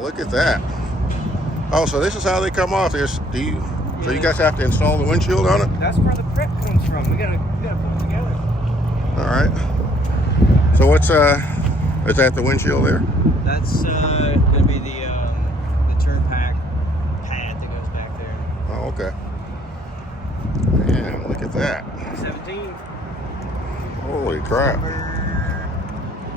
look at that. Oh, so this is how they come off. So you guys have to install the windshield on it? That's where the prep comes from. We gotta put it together. All right. So what's is that the windshield there? That's gonna be the turn pack pad that goes back there. Oh, okay. Man, look at that. 17. Holy crap. Number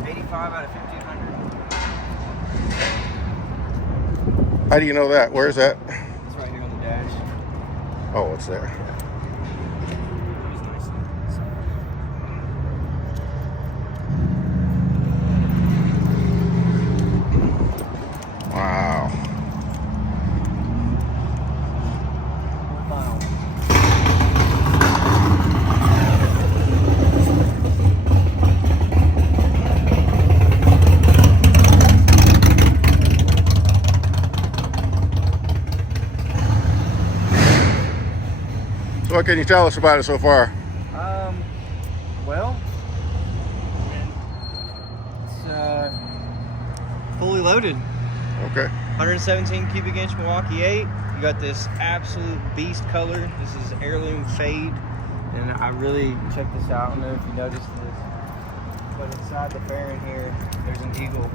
85 out of 1500. How do you know that? Where is that? It's right here on the dash. Oh, it's there. Wow. So what can you tell us about it so far? Well, it's fully loaded. Okay. 117 cubic inch Milwaukee 8. You got this absolute beast color. This is heirloom fade. And I really, check this out. I don't know if you noticed this, but inside the fairing here, there's an eagle.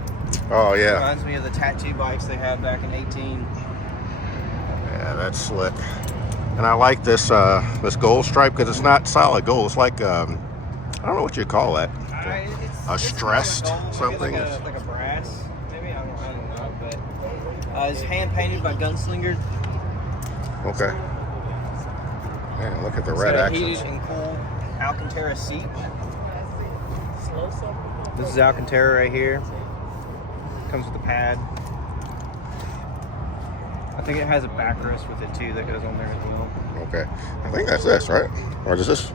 Oh, yeah. Reminds me of the tattoo bikes they had back in 18. Yeah, that's slick. And I like this this gold stripe because it's not solid gold. It's like I don't know what you call that. It's stressed like a gold, something. Like a brass, maybe. I don't know, but it's hand painted by Gunslinger. Okay. Man, look at the It's red got a accents. heated and cool Alcantara seat. This is Alcantara right here. Comes with a pad. I think it has a backrest with it too that goes on there as well. Okay. I think that's this, right? Or is this?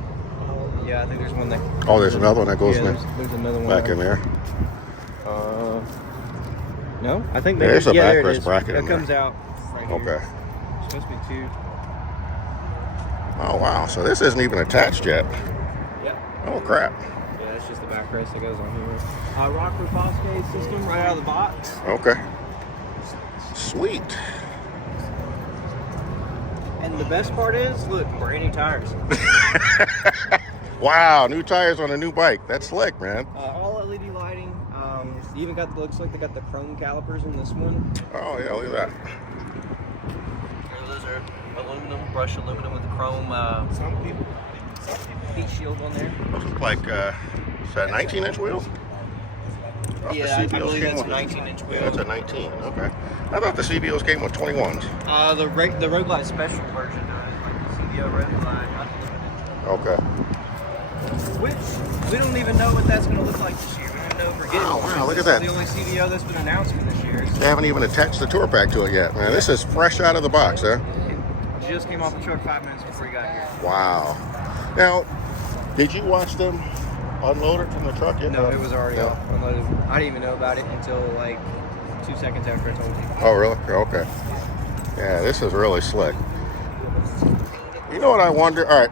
Yeah, I think there's one that. Oh, there's another one that goes Yeah, there's another one back in there. No, I think maybe There's a there it backrest is. bracket It in there. comes out right here. Okay. It's supposed to be 2. Oh, wow. So this isn't even attached yet. Yep. Oh, crap. Yeah, that's just the backrest that goes on here. Rockford Fosgate system right out of the box. Okay. Sweet. And the best part is, look, brand new tires. Wow, new tires on a new bike. That's slick, man. All LED lighting. You even got, looks like they got the chrome calipers in this one. Oh, yeah, look at that. Those are aluminum, brushed aluminum with the chrome heat shield on there. Those look like, is that 19-inch wheels? Yeah, I believe that's a 19-inch wheel. Yeah, it's a 19. Okay. I thought the CVOs came with 21s. The Road Glide special version does, like the CVO Road Glide Unlimited. Okay. Which we don't even know what that's going to look like this year. We don't know if we're getting. Wow, look at that. This is the only CVO that's been announced for this year. They haven't even attached the tour pack to it yet, man. This is fresh out of the box, huh? It just came off the truck 5 minutes before you got here. Wow. Now, did you watch them unload it from the truck yet? No, it was already unloaded. I didn't even know about it until like 2 seconds after I told you. Oh, really? Okay. Yeah, this is really slick. You know what I wonder? All right,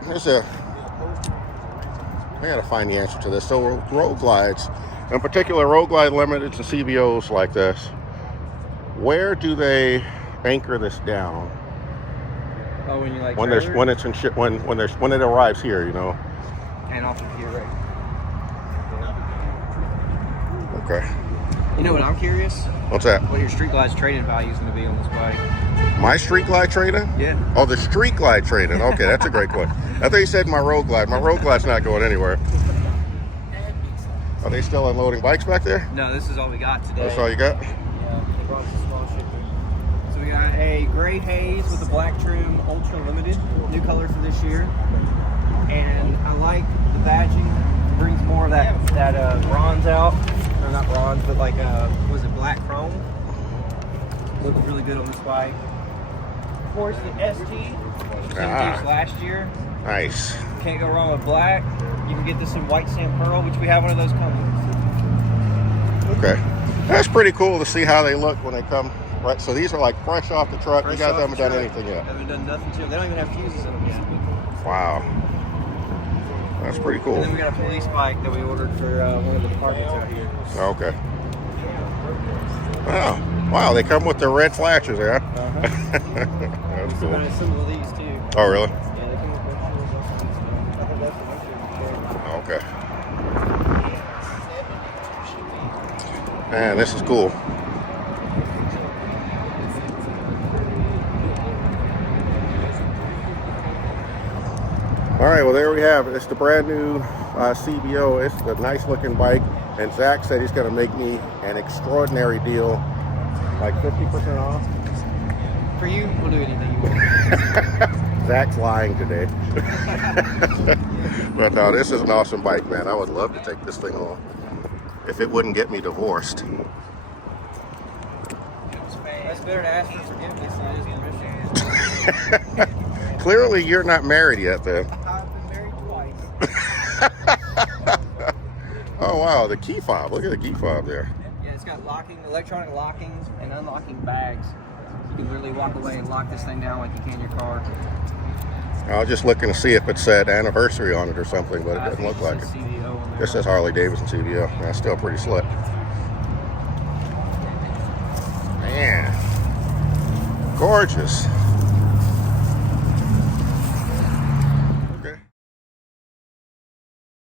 I gotta find the answer to this. So road glides, in particular road glide limiteds and CVOs like this, where do they anchor this down? Oh, when you like when it arrives here, you know. And off of here, right? Okay. You know what I'm curious? What's that? What your Street Glide's trading value is going to be on this bike? My Street Glide trade-in? Yeah. Oh, the Street Glide trade-in. Okay, that's a great question. I thought you said my Road Glide. My Road Glide's not going anywhere. Are they still unloading bikes back there? No, this is all we got today. That's all you got? Yeah, they brought us a small shipment. So we got a gray haze with a black trim, ultra limited, new color for this year. And I like the badging. It brings more of that bronze out. No, not bronze, but like was it black chrome? Looks really good on this bike. Of course, the ST, which was introduced last year. Nice. Can't go wrong with black. You can get this in white sand pearl, which we have one of those coming. Okay. That's pretty cool to see how they look when they come. Right. So these are like fresh off the truck. You guys haven't done anything yet. Haven't done nothing to them. They don't even have fuses in them yet. Wow. That's pretty cool. And then we got a police bike that we ordered for one of the departments out here. Okay. Wow. Wow, they come with the red flashers, yeah? That's We're cool. going to assemble these too. Oh, really? Yeah, they come with brushes. I think that's the Okay. Man, this is cool. All right, well, there we have it. It's the brand new CVO. It's a nice looking bike. And Zach said he's going to make me an extraordinary deal, like 50% off. For you, we'll do anything you want. Zach's lying today. But no, this is an awesome bike, man. I would love to take this thing on if it wouldn't get me divorced. That's better to ask for forgiveness than it is permission. Clearly, you're not married yet, then. I've been married twice. Oh, wow, the key fob. Look at the key fob there. Yeah, it's got electronic lockings and unlocking bags. You can literally walk away and lock this thing down like you can your car. I was just looking to see if it said anniversary on it or something, but it doesn't look like it. CVO on there. This says Harley Davidson CVO. That's still pretty slick. Man, gorgeous.